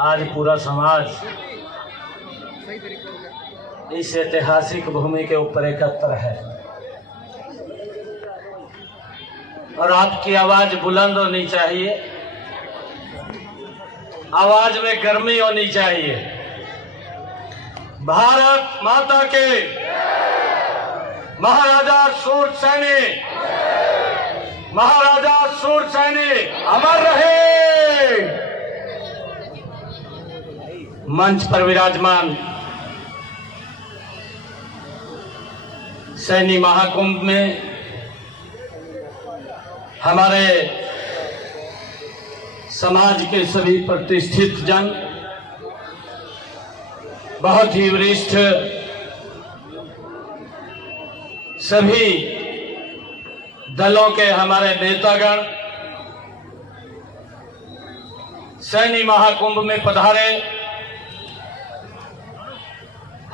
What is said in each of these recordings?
आज पूरा समाज इस ऐतिहासिक भूमि के ऊपर एकत्र है और आपकी आवाज बुलंद होनी चाहिए, आवाज में गर्मी होनी चाहिए। भारत माता के महाराजा सूर सैनिक, महाराजा सूर सैनिक अमर रहे। मंच पर विराजमान सैनी महाकुंभ में हमारे समाज के सभी प्रतिष्ठित जन, बहुत ही वरिष्ठ सभी दलों के हमारे नेतागण सैनी महाकुंभ में पधारे,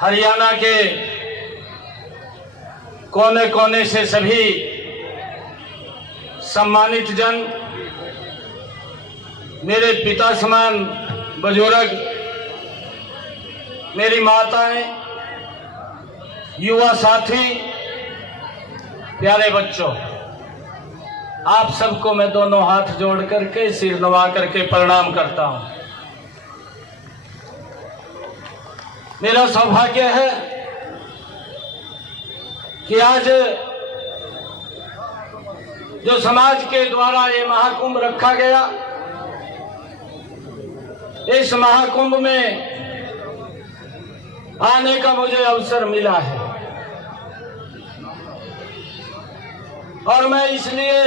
हरियाणा के कोने कोने से सभी सम्मानित जन, मेरे पिता समान बुजुर्ग, मेरी माताएं, युवा साथी, प्यारे बच्चों, आप सबको मैं दोनों हाथ जोड़ करके सिर नवा करके प्रणाम करता हूं। मेरा सौभाग्य है कि आज जो समाज के द्वारा ये महाकुंभ रखा गया, इस महाकुंभ में आने का मुझे अवसर मिला है और मैं इसलिए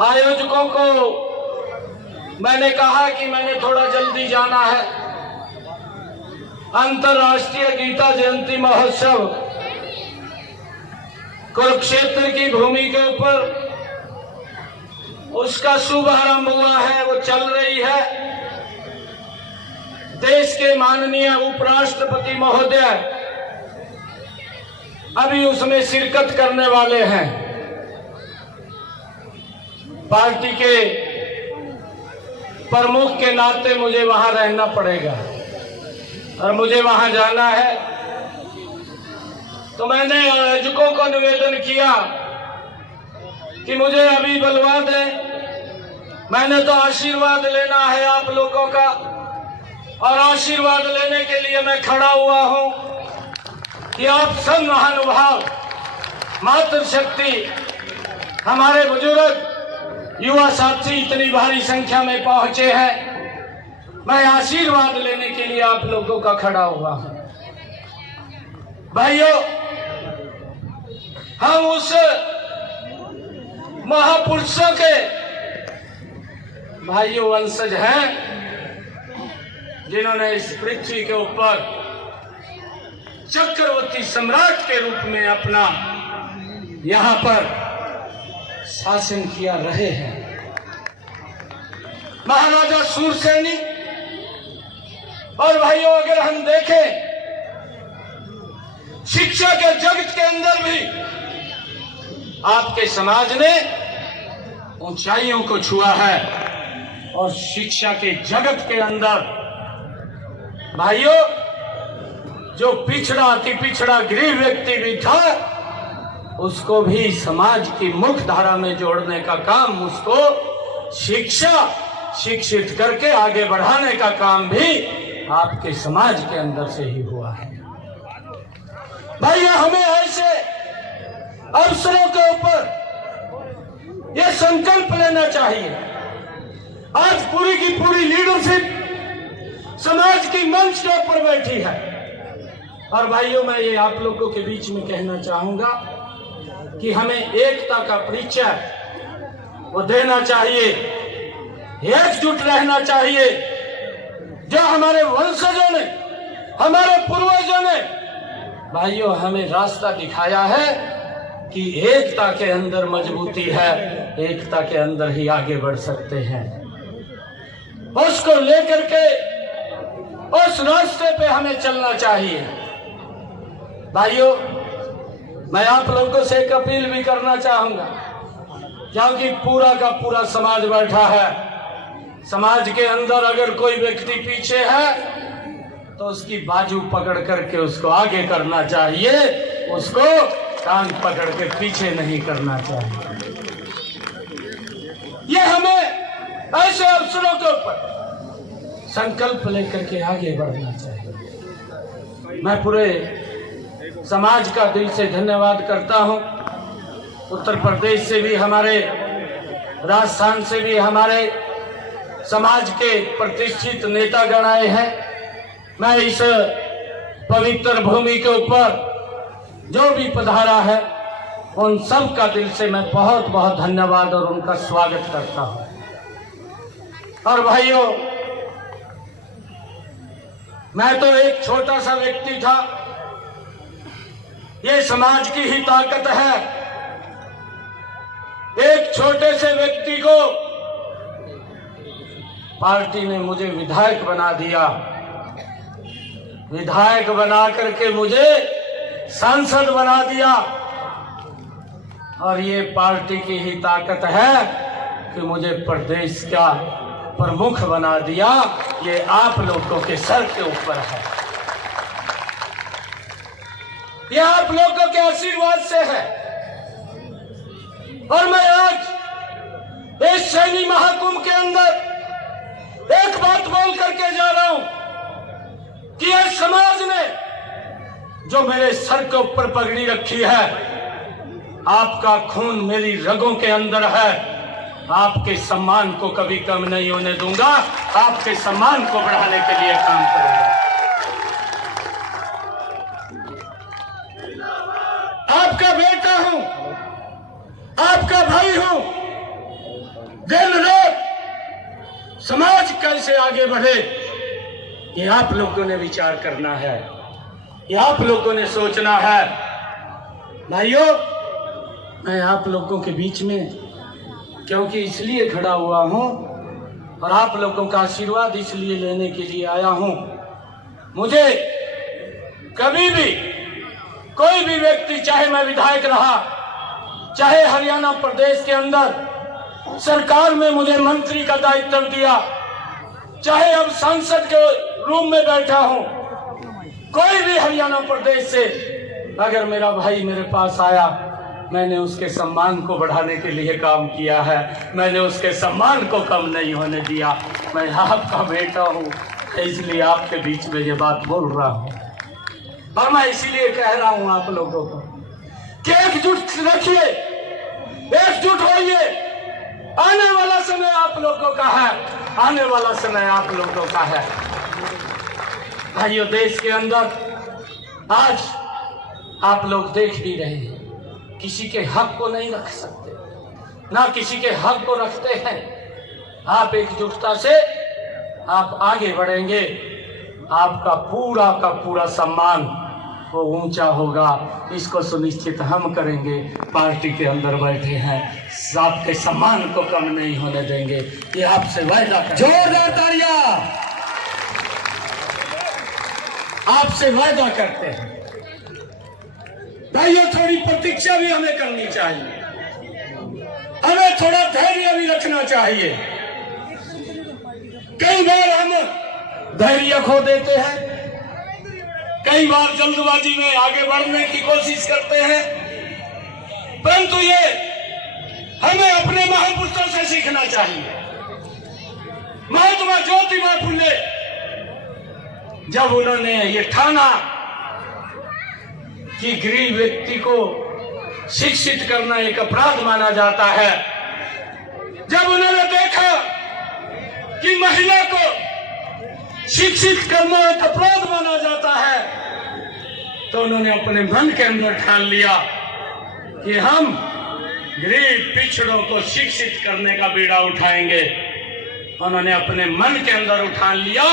आयोजकों को मैंने कहा कि मैंने थोड़ा जल्दी जाना है। अंतर्राष्ट्रीय गीता जयंती महोत्सव कुरुक्षेत्र की भूमि के ऊपर उसका शुभारंभ हुआ है, वो चल रही है। देश के माननीय उपराष्ट्रपति महोदय अभी उसमें शिरकत करने वाले हैं। पार्टी के प्रमुख के नाते मुझे वहां रहना पड़ेगा और मुझे वहां जाना है। तो मैंने आयोजकों को निवेदन किया कि मुझे अभी बुलवा दें, मैंने तो आशीर्वाद लेना है आप लोगों का और आशीर्वाद लेने के लिए मैं खड़ा हुआ हूं कि आप सब महानुभाव, मातृशक्ति, हमारे बुजुर्ग, युवा साथी इतनी भारी संख्या में पहुंचे हैं। मैं आशीर्वाद लेने के लिए आप लोगों का खड़ा हुआ हूं। भाइयों, हम उस महापुरुषों के भाइयों वंशज हैं जिन्होंने इस पृथ्वी के ऊपर चक्रवर्ती सम्राट के रूप में अपना यहां पर शासन किया रहे हैं। महाराजा सूरसेनी। और भाइयों, अगर हम देखें शिक्षा के जगत के अंदर भी आपके समाज ने ऊंचाइयों को छुआ है और शिक्षा के जगत के अंदर भाइयों, जो पिछड़ा अति पिछड़ा गरीब व्यक्ति भी था, उसको भी समाज की मुख्य धारा में जोड़ने का काम, उसको शिक्षित करके आगे बढ़ाने का काम भी आपके समाज के अंदर से ही हुआ है। भाइयों, हमें ऐसे अवसरों के ऊपर यह संकल्प लेना चाहिए। आज पूरी की पूरी लीडरशिप समाज की मंच के ऊपर बैठी है और भाइयों, मैं ये आप लोगों के बीच में कहना चाहूंगा कि हमें एकता का परिचय वो देना चाहिए, एकजुट रहना चाहिए। जो हमारे वंशजों ने, हमारे पूर्वजों ने भाइयों हमें रास्ता दिखाया है कि एकता के अंदर मजबूती है, एकता के अंदर ही आगे बढ़ सकते हैं। उसको लेकर के उस रास्ते पे हमें चलना चाहिए। भाइयों, मैं आप लोगों से एक अपील भी करना चाहूंगा, क्योंकि पूरा का पूरा समाज बैठा है, समाज के अंदर अगर कोई व्यक्ति पीछे है तो उसकी बाजू पकड़ करके उसको आगे करना चाहिए, उसको कान पकड़ के पीछे नहीं करना चाहिए। ये हमें ऐसे अवसरों के ऊपर संकल्प लेकर के आगे बढ़ना चाहिए। मैं पूरे समाज का दिल से धन्यवाद करता हूं। उत्तर प्रदेश से भी हमारे, राजस्थान से भी हमारे समाज के प्रतिष्ठित नेतागण आए हैं। मैं इस पवित्र भूमि के ऊपर जो भी पधारा है उन सब का दिल से मैं बहुत बहुत धन्यवाद और उनका स्वागत करता हूं। और भाइयों, मैं तो एक छोटा सा व्यक्ति था, ये समाज की ही ताकत है। एक छोटे से व्यक्ति को पार्टी ने मुझे विधायक बना दिया, विधायक बना करके मुझे सांसद बना दिया। और ये पार्टी की ही ताकत है कि मुझे प्रदेश का प्रमुख बना दिया। ये आप लोगों के सर के ऊपर है, ये आप लोगों के आशीर्वाद से है। और मैं आज इस सैनी महाकुंभ के अंदर एक बात बोल करके जा रहा हूं कि इस समाज ने जो मेरे सर के ऊपर पगड़ी रखी है, आपका खून मेरी रगों के अंदर है। आपके सम्मान को कभी कम नहीं होने दूंगा, आपके सम्मान को बढ़ाने के लिए काम करूंगा। आपका बेटा हूं, आपका भाई हूं। दिन रात समाज कैसे आगे बढ़े, ये आप लोगों ने विचार करना है, ये आप लोगों ने सोचना है। भाइयों, मैं आप लोगों के बीच में क्योंकि इसलिए खड़ा हुआ हूं और आप लोगों का आशीर्वाद इसलिए लेने के लिए आया हूं। मुझे कभी भी कोई भी व्यक्ति, चाहे मैं विधायक रहा, चाहे हरियाणा प्रदेश के अंदर सरकार में मुझे मंत्री का दायित्व दिया, चाहे अब सांसद के रूम में बैठा हूं, कोई भी हरियाणा प्रदेश से अगर मेरा भाई मेरे पास आया, मैंने उसके सम्मान को बढ़ाने के लिए काम किया है। मैंने उसके सम्मान को कम नहीं होने दिया। मैं आपका बेटा हूं, इसलिए आपके बीच में ये बात बोल रहा हूं। और मैं इसीलिए कह रहा हूं आप लोगों को कि एकजुट रखिए, एकजुट होइए। आने वाला समय आप लोगों का है, आने वाला समय आप लोगों का है। भाइयों, देश के अंदर आज आप लोग देख भी रहे हैं, किसी के हक को नहीं रख सकते, ना किसी के हक को रखते हैं। आप एकजुटता से आप आगे बढ़ेंगे, आपका पूरा का पूरा सम्मान वो ऊंचा होगा। इसको सुनिश्चित हम करेंगे। पार्टी के अंदर बैठे हैं, आपके सम्मान को कम नहीं होने देंगे, ये आपसे वायदा करते हैं। जोरदार तालियां। आपसे वायदा करते हैं। भाइयों, थोड़ी प्रतीक्षा भी हमें करनी चाहिए, हमें थोड़ा धैर्य भी रखना चाहिए। कई बार हम धैर्य खो देते हैं, कई बार जल्दबाजी में आगे बढ़ने की कोशिश करते हैं, परंतु ये हमें अपने महापुरुषों से सीखना चाहिए। महात्मा ज्योतिबा फुले, जब उन्होंने ये ठाना कि गरीब व्यक्ति को शिक्षित करना एक अपराध माना जाता है, जब उन्होंने देखा कि महिला को शिक्षित करना एक अपराध माना जाता है, तो उन्होंने अपने मन के अंदर ठान लिया कि हम गरीब पिछड़ों को शिक्षित करने का बीड़ा उठाएंगे। उन्होंने अपने मन के अंदर उठान लिया,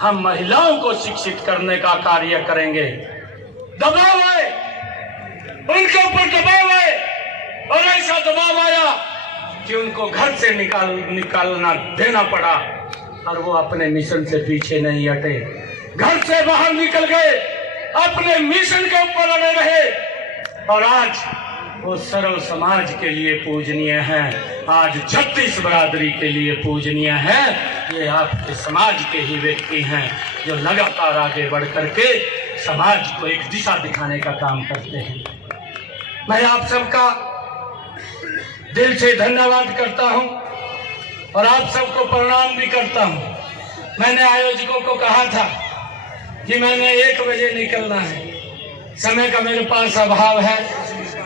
हम महिलाओं को शिक्षित करने का कार्य करेंगे। दबाव आए, उनके ऊपर दबाव आए, और ऐसा दबाव आया कि उनको घर से निकालना देना पड़ा, और वो अपने मिशन से पीछे नहीं हटे, घर से बाहर निकल गए, अपने मिशन के ऊपर अड़े रहे। और आज वो सर्व समाज के लिए पूजनीय है, आज 36 बरादरी के लिए पूजनीय है। ये आपके समाज के ही व्यक्ति हैं जो लगातार आगे बढ़ करके समाज को एक दिशा दिखाने का काम करते हैं। मैं आप सबका दिल से धन्यवाद करता हूं और आप सबको प्रणाम भी करता हूं। मैंने आयोजकों को कहा था कि मैंने 1 बजे निकलना है, समय का मेरे पास अभाव है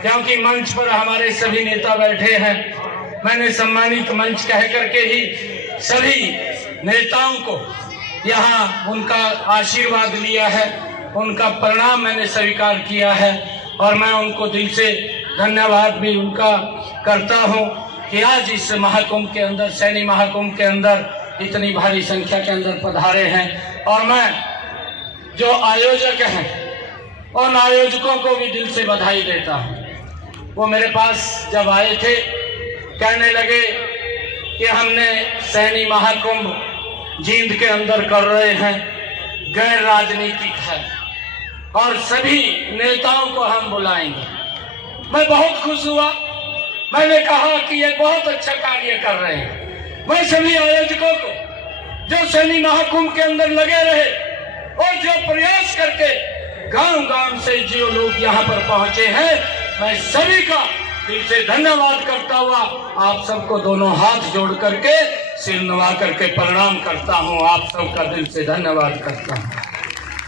क्योंकि मंच पर हमारे सभी नेता बैठे हैं। मैंने सम्मानित मंच कह करके ही सभी नेताओं को यहाँ उनका आशीर्वाद लिया है, उनका प्रणाम मैंने स्वीकार किया है और मैं उनको दिल से धन्यवाद भी उनका करता हूँ कि आज इस महाकुंभ के अंदर, सैनी महाकुंभ के अंदर इतनी भारी संख्या के अंदर पधारे हैं। और मैं जो आयोजक हैं उन आयोजकों को भी दिल से बधाई देता हूँ। वो मेरे पास जब आए थे कहने लगे कि हमने सैनी महाकुंभ जींद के अंदर कर रहे हैं, गैर राजनीतिक है और सभी नेताओं को हम बुलाएंगे। मैं बहुत खुश हुआ, मैंने कहा कि ये बहुत अच्छा कार्य कर रहे हैं। मैं सभी आयोजकों को जो सैनी महाकुंभ के अंदर लगे रहे और जो प्रयास करके गांव-गांव से जो लोग यहाँ पर पहुंचे हैं, मैं सभी का दिल से धन्यवाद करता हुआ आप सबको दोनों हाथ जोड़ करके सिर नवा करके प्रणाम करता हूँ। आप सबका दिल से धन्यवाद करता हूँ।